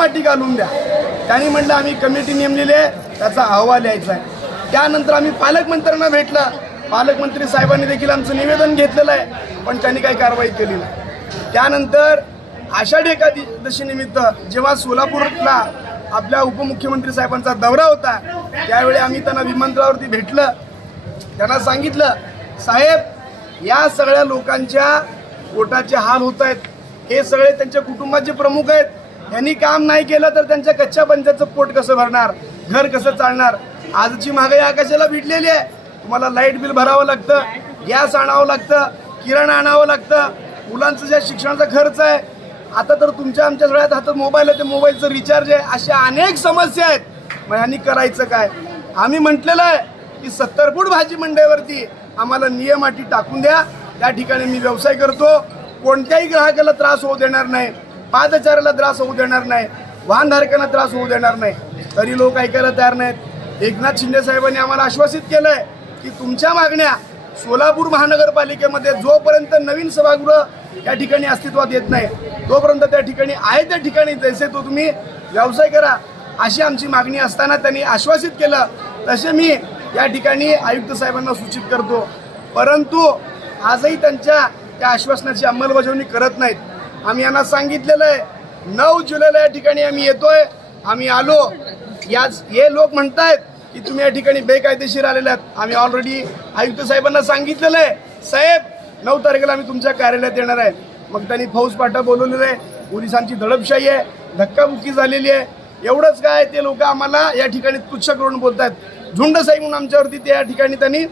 माटी घालून द्या. त्यांनी म्हटलं आम्ही कमिटी नेमलेली आहे त्याचा अहवाल यायचा आहे. त्यानंतर आम्ही पालकमंत्र्यांना भेटलं. पालकमंत्री साहेबांनी देखील आमचं निवेदन घेतलेलं आहे पण त्यांनी काही कारवाई केली नाही. त्यानंतर आषाढी एकादशीनिमित्त जेव्हा सोलापूरला आपल्या उपमुख्यमंत्री साहेबांचा दौरा होता त्यावेळी आम्ही त्यांना विमानतळावरती भेटलं. त्यांना सांगितलं साहेब या सगळ्या लोकांच्या पोटाचे हाल होत आहेत. हे सगळे त्यांच्या कुटुंबाचे प्रमुख आहेत. यांनी काम नाही केलं तर त्यांच्या कच्च्या पंचायतचं पोट कसं भरणार? घर कसं चालणार? आजची महागाई आकाशाला भिडलेली आहे. तुम्हाला लाइट बिल भरावं लागतं गॅस आणावं लागतं किराणा आणावं लागतं. मुलांचं ज्या शिक्षणाचा खर्च आहे आता तर तुमच्या आमच्या सगळ्यात हातात मोबाईल आहे ते मोबाईलचं रिचार्ज आहे. अशा अनेक समस्या आहेत. मग यांनी करायचं काय? आम्ही म्हटलेलं आहे की सत्तर फूट भाजी मंडईवरती आम्हाला नियम अटी टाकून द्या. त्या ठिकाणी मी व्यवसाय करतो. कोणत्याही ग्राहकाला त्रास होऊ देणार नाही. पादचाऱ्याला त्रास होऊ देणार नाही वाहनधारकांना त्रास होऊ देणार नाही. तरी लोक ऐकायला तयार नाहीत. एकनाथ शिंदे साहेबांनी आम्हाला आश्वासित केलंय की तुमच्या मागण्या सोलापूर महानगरपालिकेमध्ये जोपर्यंत नवीन सभागृह या ठिकाणी अस्तित्वात येत नाही तोपर्यंत त्या ठिकाणी आहे त्या ठिकाणी जैसे तो तुम्ही व्यवसाय करा अशी आमची मागणी असताना त्यांनी आश्वासित केलं. तसे मी या ठिकाणी आयुक्त साहेबांना सूचित करतो. परंतु आजही त्यांच्या त्या आश्वासनाची अंमलबजावणी करत नाहीत. आम्ही यांना सांगितलेलं आहे. नऊ जुलैला या ठिकाणी आम्ही येतोय. आम्ही आलो. याच हे लोक म्हणतायत की तुम्ही या ठिकाणी बेकायदेशीर आलेले आहात. आम्ही ऑलरेडी आयुक्त साहेबांना सांगितलेलं आहे. साहेब नऊ तारखेला आम्ही तुमच्या कार्यालयात येणार आहे. मग त्यांनी फौज पाठा बोलवलेलं आहे. पोलिसांची दडपशाही आहे. धक्काबुक्की झालेली आहे. एवढंच काय ते लोक आम्हाला या ठिकाणी तुच्छ करून बोलत आहेत साहेब म्हणून आमच्यावरती त्या ठिकाणी त्यांनी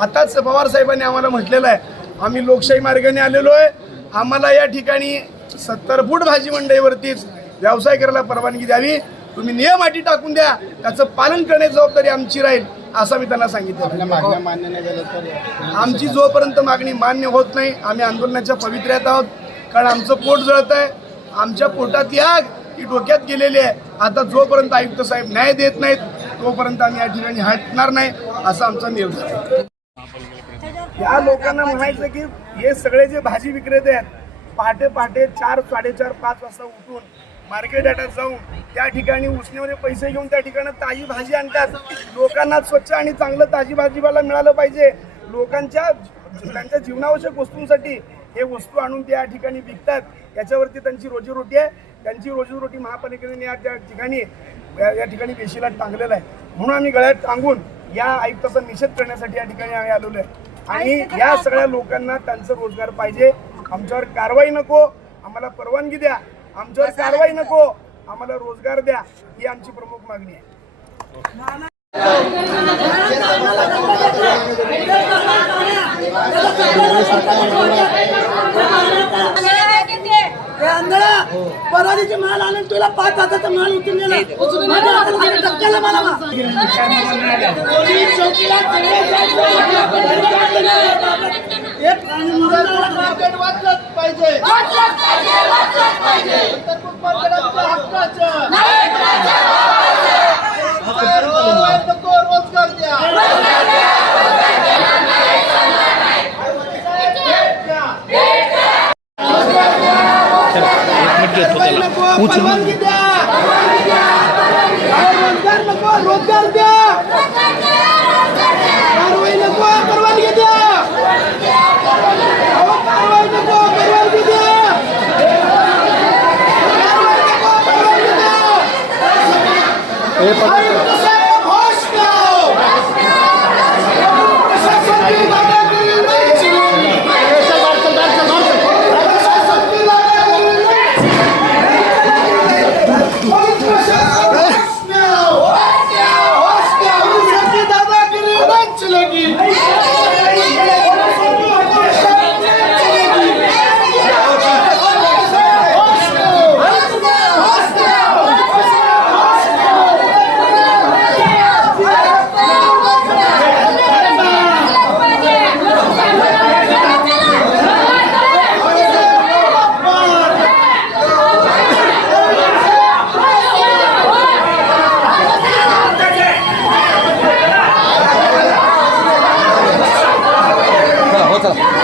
आताच पवार साहेबांनी आम्हाला म्हटलेलं आहे. आम्ही लोकशाही मार्गाने आलेलो आहे. आम्हाला या ठिकाणी सत्तर फूट भाजी मंडईवरतीच व्यवसाय करायला परवानगी द्यावी. तुम्ही नियम अटी टाकून द्या. त्याचं पालन करण्याची जबाबदारी आमची राहील असं मी त्यांना सांगितलं. आमची जोपर्यंत मागणी मान्य होत नाही आम्ही आंदोलनाच्या पवित्र्यात आहोत. कारण आमचं पोट जळत आहे. आमच्या पोटात आग ही डोक्यात गेलेली आहे. आता जोपर्यंत आयुक्त साहेब न्याय देत नाहीत तोपर्यंत आम्ही या ठिकाणी हटणार नाही असा आमचा निर्धार आहे. या लोकांना म्हणायचं की हे सगळे जे भाजी विक्रेते आहेत पहाटे पहाटे चार साडेचार पाच वाजता उठून मार्केट यार्डात जाऊन त्या ठिकाणी उसनेमध्ये पैसे घेऊन त्या ठिकाणी ताजी भाजी आणतात. लोकांना स्वच्छ आणि चांगलं ताजी भाजीपाला मिळालं पाहिजे. लोकांच्या त्यांच्या जीवनावश्यक वस्तूंसाठी हे वस्तू आणून त्या ठिकाणी विकतात. याच्यावरती त्यांची रोजीरोटी आहे. त्यांची रोजीरोटी महापालिकेने या त्या ठिकाणी या ठिकाणी पेशीला टांगलेला आहे. म्हणून आम्ही गळ्यात टांगून या आयुक्ताचा निषेध करण्यासाठी या ठिकाणी आम्ही आलेलो आहे. आणि या सगळ्या लोकांना त्यांचं रोजगार पाहिजे. आमच्यावर कारवाई नको आम्हाला परवानगी द्या. आमच्यावर कारवाई नको आम्हाला रोजगार द्या ही आमची प्रमुख मागणी आहे. पराडीचे माल आणून तुला पाच हाताचा माल उचलून मला चौकीला हे प्राणी वाचलंच पाहिजे. नको रोजगार द्या कारवाई नको परवानगी द्या अहो, रोजगार नको रोजगार द्या कारवाई नको परवानगी द्या अहो, कारवाई नको परवानगी द्या कारवाई नको परवानगी द्या 먹었잖아.